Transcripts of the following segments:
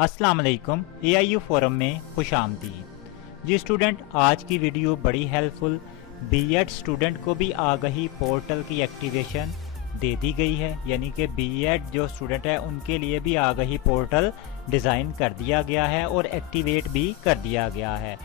अस्सलाम वालेकुम। AIU forum में खुश आमदीद। जी स्टूडेंट, आज की वीडियो बड़ी हेल्पफुल। बीएड स्टूडेंट को भी आगही पोर्टल की एक्टिवेशन दे दी गई है, यानी कि बीएड जो स्टूडेंट है उनके लिए भी आगही पोर्टल डिज़ाइन कर दिया गया है और एक्टिवेट भी कर दिया गया है।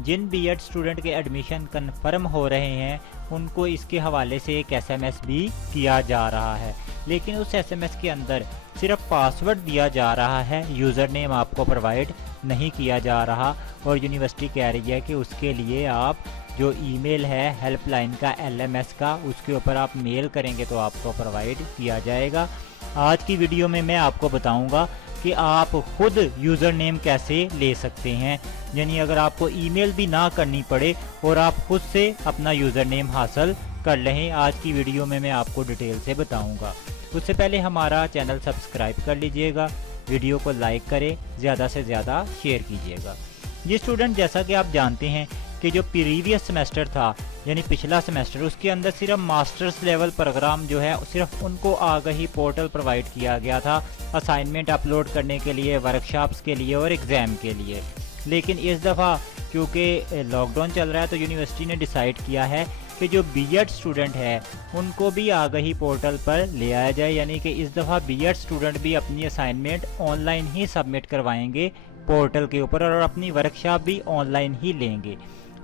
जिन बीएड स्टूडेंट के एडमिशन कन्फर्म हो रहे हैं उनको इसके हवाले से एक SMS भी किया जा रहा है, लेकिन उस SMS के अंदर सिर्फ पासवर्ड दिया जा रहा है, यूज़र नेम आपको प्रोवाइड नहीं किया जा रहा। और यूनिवर्सिटी कह रही है कि उसके लिए आप जो ईमेल है हेल्पलाइन का LMS का, उसके ऊपर आप मेल करेंगे तो आपको प्रोवाइड किया जाएगा। आज की वीडियो में मैं आपको बताऊंगा कि आप खुद यूज़र नेम कैसे ले सकते हैं, यानी अगर आपको ईमेल भी ना करनी पड़े और आप खुद से अपना यूज़र नेम हासिल कर लें। आज की वीडियो में मैं आपको डिटेल से बताऊंगा। उससे पहले हमारा चैनल सब्सक्राइब कर लीजिएगा, वीडियो को लाइक करें, ज़्यादा से ज़्यादा शेयर कीजिएगा। ये स्टूडेंट, जैसा कि आप जानते हैं कि जो प्रीवियस सेमेस्टर था यानी पिछला सेमेस्टर, उसके अंदर सिर्फ मास्टर्स लेवल प्रोग्राम जो है सिर्फ उनको आगही पोर्टल प्रोवाइड किया गया था असाइनमेंट अपलोड करने के लिए, वर्कशॉप्स के लिए और एग्ज़ाम के लिए। लेकिन इस दफ़ा क्योंकि लॉकडाउन चल रहा है तो यूनिवर्सिटी ने डिसाइड किया है कि जो बीएड स्टूडेंट है उनको भी आगही पोर्टल पर ले आया जाए, यानी कि इस दफ़ा बीएड स्टूडेंट भी अपनी असाइनमेंट ऑनलाइन ही सबमिट करवाएंगे पोर्टल के ऊपर और अपनी वर्कशॉप भी ऑनलाइन ही लेंगे।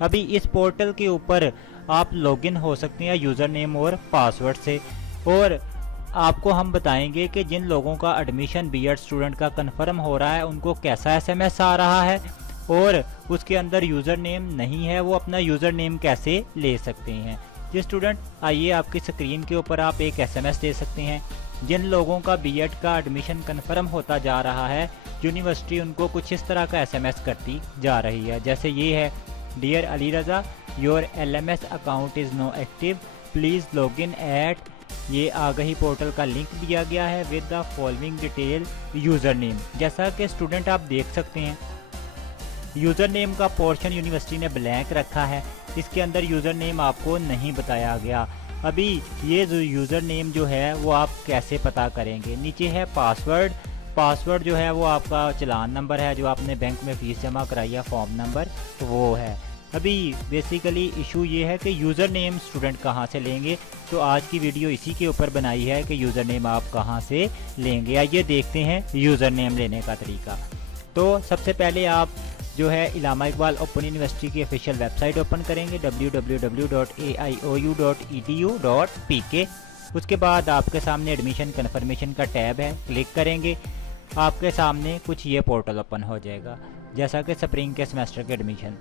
अभी इस पोर्टल के ऊपर आप लॉगिन हो सकते हैं यूज़र नेम और पासवर्ड से, और आपको हम बताएंगे कि जिन लोगों का एडमिशन बीएड स्टूडेंट का कंफर्म हो रहा है उनको कैसा SMS आ रहा है, और उसके अंदर यूज़र नेम नहीं है वो अपना यूज़र नेम कैसे ले सकते हैं। ये स्टूडेंट, आइए आपकी स्क्रीन के ऊपर आप एक SMS दे सकते हैं। जिन लोगों का बीएड का एडमिशन कंफर्म होता जा रहा है, यूनिवर्सिटी उनको कुछ इस तरह का SMS करती जा रही है, जैसे ये है: dear Ali Raza, your LMS account is no active, please log in at. ये आगही पोर्टल का लिंक दिया गया है with the following detail user name. जैसा कि स्टूडेंट आप देख सकते हैं, यूज़र नेम का पोर्शन यूनिवर्सिटी ने ब्लैंक रखा है, इसके अंदर यूज़र नेम आपको नहीं बताया गया। अभी ये जो यूज़र नेम जो है वो आप कैसे पता करेंगे? नीचे है पासवर्ड। पासवर्ड जो है वो आपका चलान नंबर है जो आपने बैंक में फ़ीस जमा कराई है, फॉर्म नंबर, तो वो है। अभी बेसिकली इशू ये है कि यूज़र नेम स्टूडेंट कहाँ से लेंगे, तो आज की वीडियो इसी के ऊपर बनाई है कि यूज़र नेम आप कहाँ से लेंगे। आइए देखते हैं यूज़र नेम लेने का तरीका। तो सबसे पहले आप जो है इलामा इकबाल ओपन यूनिवर्सिटी की ऑफिशियल वेबसाइट ओपन करेंगे www.aioU.edu.pk। उसके बाद आपके सामने एडमिशन कन्फर्मेशन का टैब है, क्लिक करेंगे, आपके सामने कुछ ये पोर्टल ओपन हो जाएगा, जैसा कि स्प्रिंग के सेमेस्टर के एडमिशन।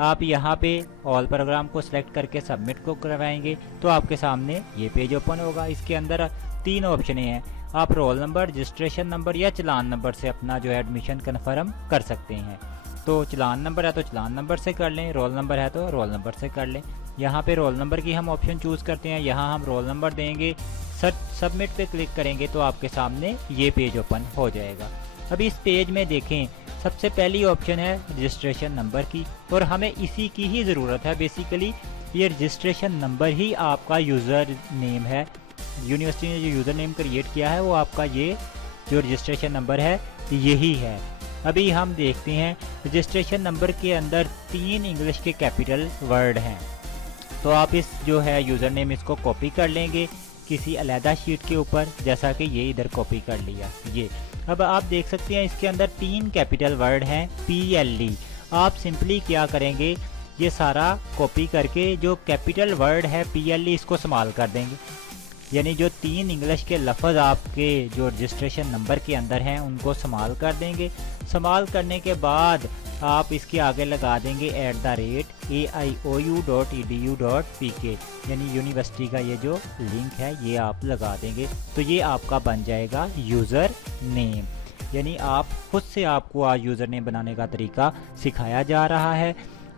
आप यहाँ पे ऑल प्रोग्राम को सिलेक्ट करके सबमिट को करवाएंगे तो आपके सामने ये पेज ओपन होगा। इसके अंदर 3 ऑप्शन हैं, आप रोल नंबर, रजिस्ट्रेशन नंबर या चलान नंबर से अपना जो है एडमिशन कन्फर्म कर सकते हैं। तो चलान नंबर है तो चलान नंबर से कर लें, रोल नंबर है तो रोल नंबर से कर लें। यहाँ पे रोल नंबर की हम ऑप्शन चूज़ करते हैं, यहाँ हम रोल नंबर देंगे, सबमिट पे क्लिक करेंगे तो आपके सामने ये पेज ओपन हो जाएगा। अभी इस पेज में देखें, सबसे पहली ऑप्शन है रजिस्ट्रेशन नंबर की, और हमें इसी की ही ज़रूरत है। बेसिकली ये रजिस्ट्रेशन नंबर ही आपका यूज़र नेम है। यूनिवर्सिटी ने जो यूज़र नेम क्रिएट किया है वो आपका ये जो रजिस्ट्रेशन नंबर है यही है। अभी हम देखते हैं रजिस्ट्रेशन नंबर के अंदर 3 इंग्लिश के कैपिटल वर्ड हैं, तो आप इस जो है यूज़र नेम इसको कॉपी कर लेंगे किसी अलहदा शीट के ऊपर, जैसा कि ये इधर कॉपी कर लिया ये। अब आप देख सकते हैं इसके अंदर 3 कैपिटल वर्ड हैं PLE। आप सिंपली क्या करेंगे, ये सारा कॉपी करके जो कैपिटल वर्ड है PLE इसको इस्तेमाल कर देंगे, यानी जो 3 इंग्लिश के लफ्ज़ आपके जो रजिस्ट्रेशन नंबर के अंदर हैं उनको इस्तेमाल कर देंगे। इस्तेमाल करने के बाद आप इसके आगे लगा देंगे @AIOU.edu.pk, यानी यूनिवर्सिटी का ये जो लिंक है ये आप लगा देंगे, तो ये आपका बन जाएगा यूज़र नेम। यानी आप खुद से, आपको आज यूज़र नेम बनाने का तरीका सिखाया जा रहा है।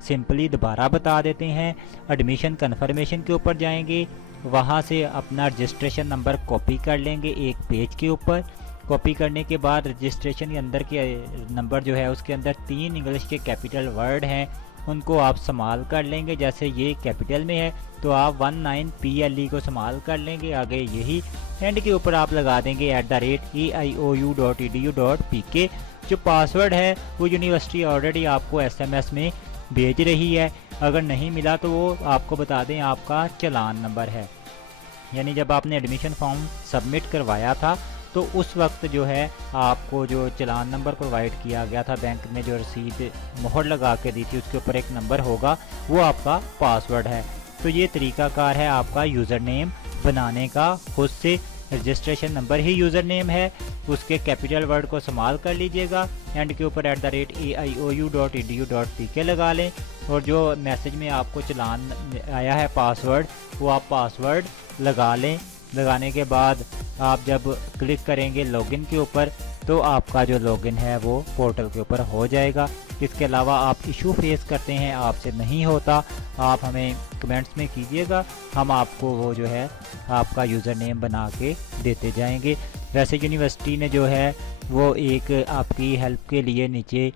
सिंपली दोबारा बता देते हैं, एडमिशन कन्फर्मेशन के ऊपर जाएंगे, वहाँ से अपना रजिस्ट्रेशन नंबर कॉपी कर लेंगे एक पेज के ऊपर। कॉपी करने के बाद रजिस्ट्रेशन के अंदर के नंबर जो है उसके अंदर 3 इंग्लिश के कैपिटल वर्ड हैं, उनको आप इस्तेमाल कर लेंगे। जैसे ये कैपिटल में है तो आप 19 PLE को इस्तेमाल कर लेंगे, आगे यही एंड के ऊपर आप लगा देंगे @AIOU.edu.pk। जो पासवर्ड है वो यूनिवर्सिटी ऑलरेडी आपको SMS में भेज रही है। अगर नहीं मिला तो वो आपको बता दें आपका चालान नंबर है, यानी जब आपने एडमिशन फॉर्म सबमिट करवाया था तो उस वक्त जो है आपको जो चालान नंबर प्रोवाइड किया गया था, बैंक ने जो रसीद मोहर लगा के दी थी उसके ऊपर एक नंबर होगा, वो आपका पासवर्ड है। तो ये तरीकाकार है आपका यूज़र नेम बनाने का। खुद से रजिस्ट्रेशन नंबर ही यूज़र नेम है, उसके कैपिटल वर्ड को संभाल कर लीजिएगा, एंड के ऊपर @aiou.edu.pk लगा लें, और जो मैसेज में आपको चालान आया है पासवर्ड, वो आप पासवर्ड लगा लें। लगाने के बाद आप जब क्लिक करेंगे लॉगिन के ऊपर तो आपका जो लॉगिन है वो पोर्टल के ऊपर हो जाएगा। इसके अलावा आप इशू फेस करते हैं, आपसे नहीं होता, आप हमें कमेंट्स में कीजिएगा, हम आपको वो जो है आपका यूज़र नेम बना के देते जाएंगे। वैसे यूनिवर्सिटी ने जो है वो एक आपकी हेल्प के लिए नीचे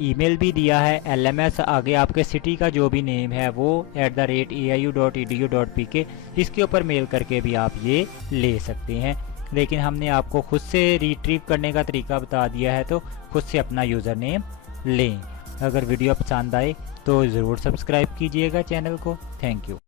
ईमेल भी दिया है, LMS आगे आपके सिटी का जो भी नेम है वो @aiu.edu.pk, इसके ऊपर मेल करके भी आप ये ले सकते हैं। लेकिन हमने आपको खुद से रिट्रीव करने का तरीका बता दिया है, तो खुद से अपना यूज़र नेम लें। अगर वीडियो पसंद आए तो ज़रूर सब्सक्राइब कीजिएगा चैनल को। Thank you.